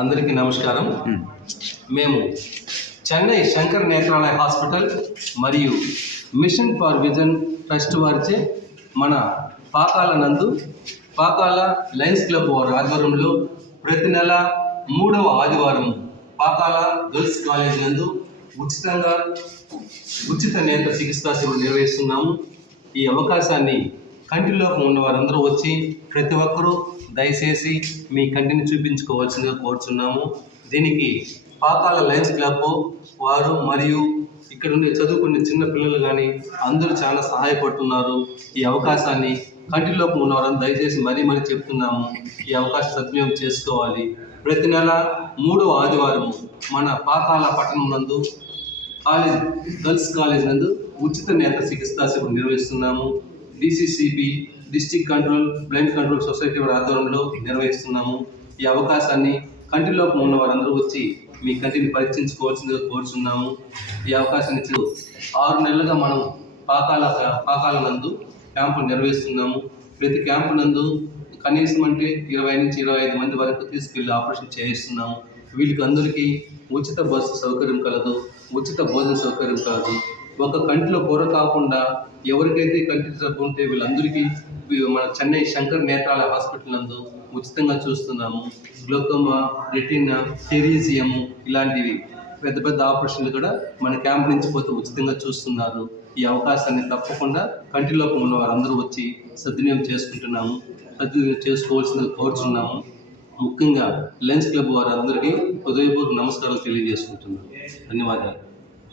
అందరికీ నమస్కారం. మేము చెన్నై శంకర్ నేత్రాలయ హాస్పిటల్ మరియు మిషన్ ఫర్ విజన్ ట్రస్ట్ వారిచే మన పాకాల నందు పాకాల లయన్స్ క్లబ్ వారి ఆధ్వర్యంలో ప్రతి నెల 3వ ఆదివారం పాకాల గర్ల్స్ కాలేజ్ నందు ఉచిత నేత్ర చికిత్సా శిబిరం నిర్వహిస్తున్నాము. ఈ అవకాశాన్ని కంటిలోకి ఉన్న వారందరూ వచ్చి ప్రతి ఒక్కరూ దయచేసి మీ కంటిని చూపించుకోవాల్సిందిగా కోరుచున్నాము. దీనికి పాకాల లయన్స్ క్లబ్ వారు మరియు ఇక్కడ ఉండే చదువుకునే చిన్న పిల్లలు కానీ అందరూ చాలా సహాయపడుతున్నారు. ఈ అవకాశాన్ని కంటిలోకి ఉన్నవారని దయచేసి మరీ చెప్తున్నాము. ఈ అవకాశం సద్వినియోగం చేసుకోవాలి. ప్రతి నెల 3వ ఆదివారం మన పాకాల పట్టణం నందు గర్ల్స్ కాలేజ్ నందు ఉచిత నేత్ర చికిత్సా శిబిరం నిర్వహిస్తున్నాము. DCCB district blind control society వారి ఆధ్వర్యంలో నిర్వహిస్తున్నాము. ఈ అవకాశాన్ని కంటిలోకి ఉన్న వారందరూ వచ్చి మీ కంటిని పరీక్షించుకోవాల్సిందిగా కోరుచున్నాము. ఈ అవకాశాన్ని 6 నెలలుగా మనం పాకాల నందు క్యాంపులు నిర్వహిస్తున్నాము. ప్రతి క్యాంపు నందు కనీసం 20 నుంచి 25 మంది వరకు తీసుకెళ్లి ఆపరేషన్ చేయిస్తున్నాము. వీళ్ళకి అందరికీ ఉచిత బస్సు సౌకర్యం కలదు, ఉచిత భోజన సౌకర్యం కలదు. ఒక కంటిలో పొర కాకుండా ఎవరికైతే కంటి జబ్బు ఉంటే వీళ్ళందరికీ మన చెన్నై శంకర్ నేత్రాలయ హాస్పిటల్ నందు ఉచితంగా చూస్తున్నాము. గ్లోకోమా, రెటీనా, టెరీజియం ఇలాంటివి పెద్ద ఆపరేషన్లు కూడా మన క్యాంప్ నుంచి పోతే ఉచితంగా చూస్తున్నారు. ఈ అవకాశాన్ని తప్పకుండా కంటిలోకి ఉన్న వారందరూ వచ్చి సద్వినియోగం చేసుకోవాల్సిందిగా కోరుచున్నాము. ముఖ్యంగా లయన్స్ క్లబ్ వారందరికీ హృదయపూర్వక నమస్కారాలు తెలియజేసుకుంటున్నాను. ధన్యవాదాలు.